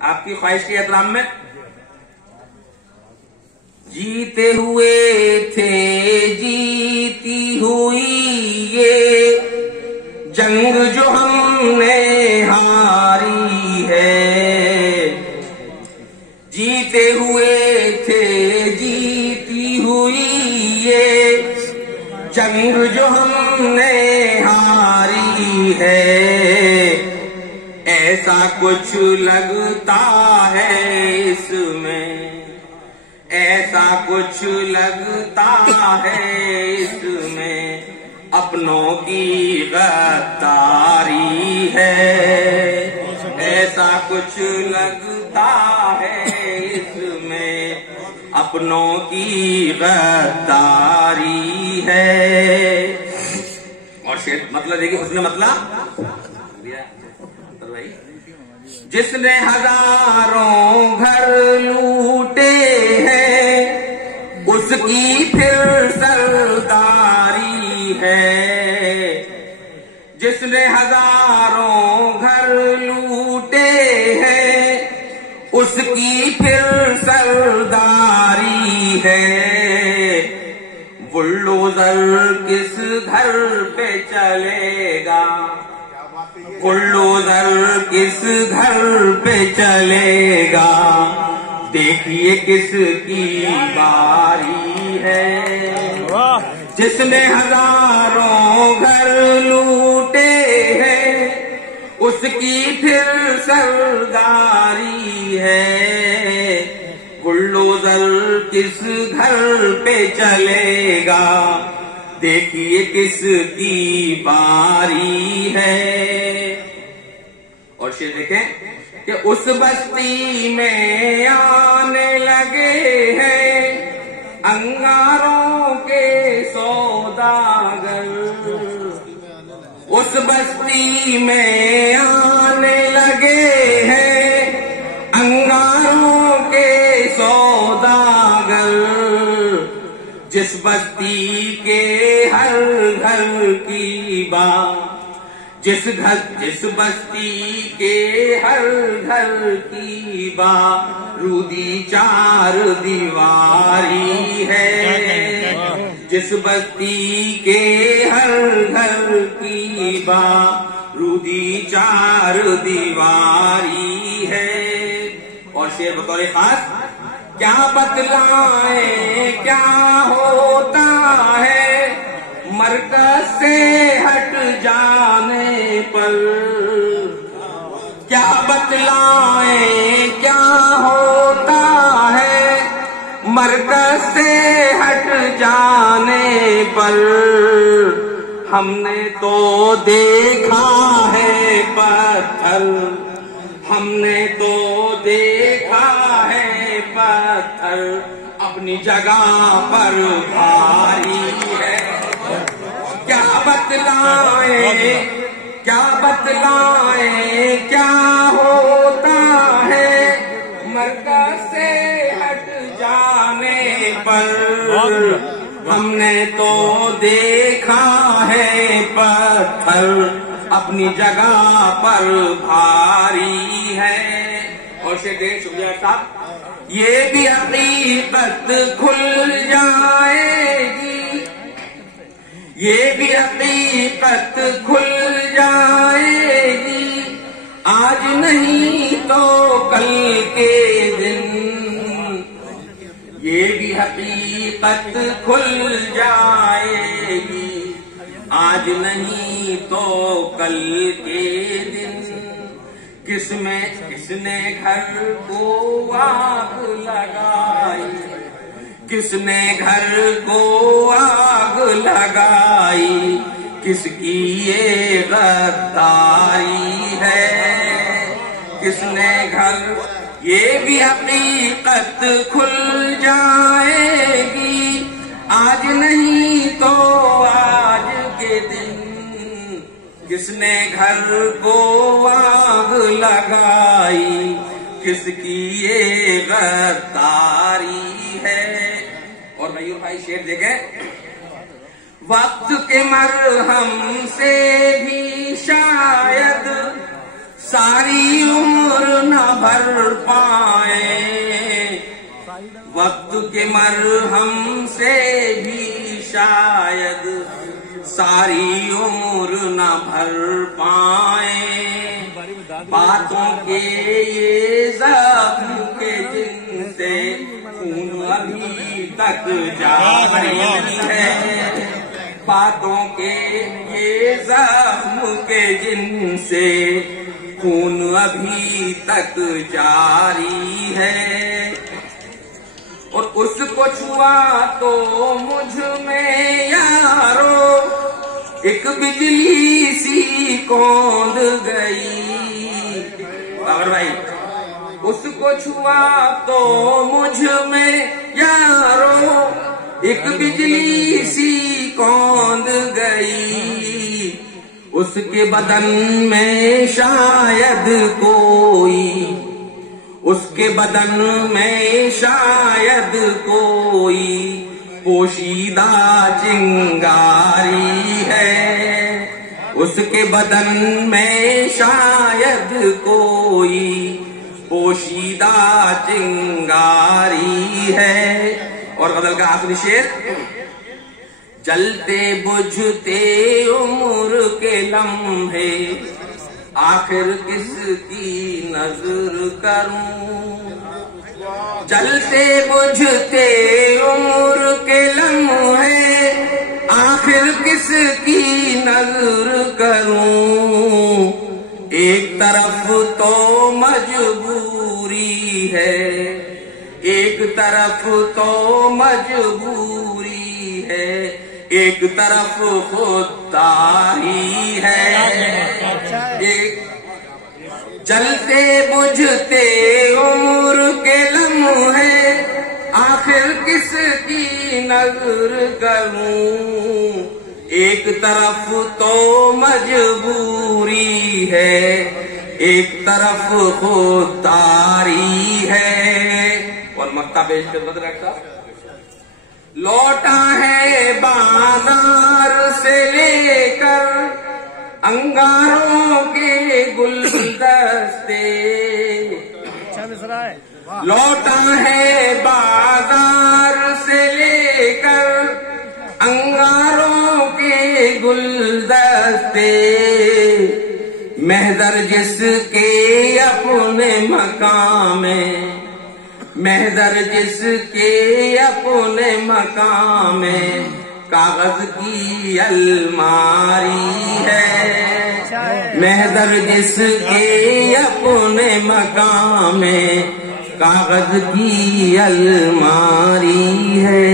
आपकी ख्वाहिश के एहतराम में। जीते हुए थे जीती हुई ये जंग जो हमने हारी है। जीते हुए थे जीती हुई ये जंग जो हमने हारी है। ऐसा कुछ लगता है इसमें, ऐसा कुछ लगता है इसमें अपनों की गद्दारी है। ऐसा कुछ लगता है इसमें अपनों की गद्दारी है। और शेर मतलब देखिए, उसने मतलब भाई, जिसने हजारों घर लूटे हैं उसकी फिर सरदारी है। जिसने हजारों घर लूटे हैं उसकी फिर सरदारी है। बुलडोजर किस घर पे चलेगा, बुलडोजर किस घर पे चलेगा, देखिए किसकी बारी है। जिसने हजारों घर लूटे हैं उसकी फिर सरदारी है। बुलडोजर किस घर पे चलेगा, देखिए किसकी बारी है। और शेर देखें कि उस बस्ती में आने लगे हैं अंगारों के सौदागर। उस बस्ती में आने लगे हैं अंगारों के सौदागर। जिस बस्ती के हर घर की बात, जिस बस्ती के हर घर की बारूदी चार दीवारी है। जिस बस्ती के हर घर की बारूदी चार दीवारी है। और शेर बतौर खास, क्या बतलाएं क्या होता है मरकज से हट जाने पर। क्या बतलाएं क्या होता है मरकज से हट जाने पर। हमने तो देखा है पत्थर, हमने तो देखा है पत्थर अपनी जगह पर भारी है। क्या बतलाएं क्या होता है मरकज से हट जाने पर। हमने तो देखा है पत्थर अपनी जगह पर भारी है। और शेर शुक्रिया साहब, ये भी हकीकत खुल जाएगी, ये भी हकीकत खुल जाएगी आज नहीं तो कल के दिन। ये भी हकीकत खुल जाएगी आज नहीं तो कल के दिन। किसने घर को आग लगाई, किसने घर को आग लगाई, किसकी ये गद्दारी है। किसने घर, ये भी हकीकत खुल जाएगी आज नहीं तो आज के दिन। किसने घर को आग लगाई, किसकी ये गद्दारी है। और मयूर भाई शेर देखे, वक्त के मरहम से भी शायद सारी उम्र न بھر پائیں، وقت کے مرہم سے بھی شاید ساری عمر نہ بھر پائیں، باتوں کے یہ زخم کے جن سے خون ابھی تک جاری ہے، باتوں کے یہ زخم کے جن سے خون ابھی تک جاری ہے، اور اس کو چھوا تو مجھ میں یارو ایک بجلی سی کوند گئی، باور بھائی، اس کو چھوا تو مجھ میں یارو ایک بجلی سی کوند گئی، اس کے بدن میں شاید کوئی، اس کے بدن میں شاید کوئی پوشیدہ چنگاری ہے، اس کے بدن میں شاید کوئی پوشیدہ چنگاری ہے۔ اور غزل کا آخری شعر، جلتے بجھتے عمر کے لمحے آخر کس کی نظر کروں، جلتے بجھتے عمر کے لمحے آخر کس کی نظر کروں، ایک طرف تو مجبوری ہے، ایک طرف تو مجبوری ہے، ایک طرف خودداری ہے، ایک جلتے بجھتے عمر کے لمحے آخر کس کی نظر کروں، ایک طرف تو مجبوری ہے، ایک طرف خودداری ہے۔ اور مکتا پیش خدمت رکھتا، لوٹا ہے بازار سے لے کر انگاروں کے گلدستے، لوٹا ہے بازار سے لے کر انگاروں کے گلدستے، محضر جس کے اپنے مقام میں، محضر جس کے اپنے مقام میں کاغذ کی الماری ہے، محضر جس کے اپنے مقام میں کاغذ کی الماری ہے۔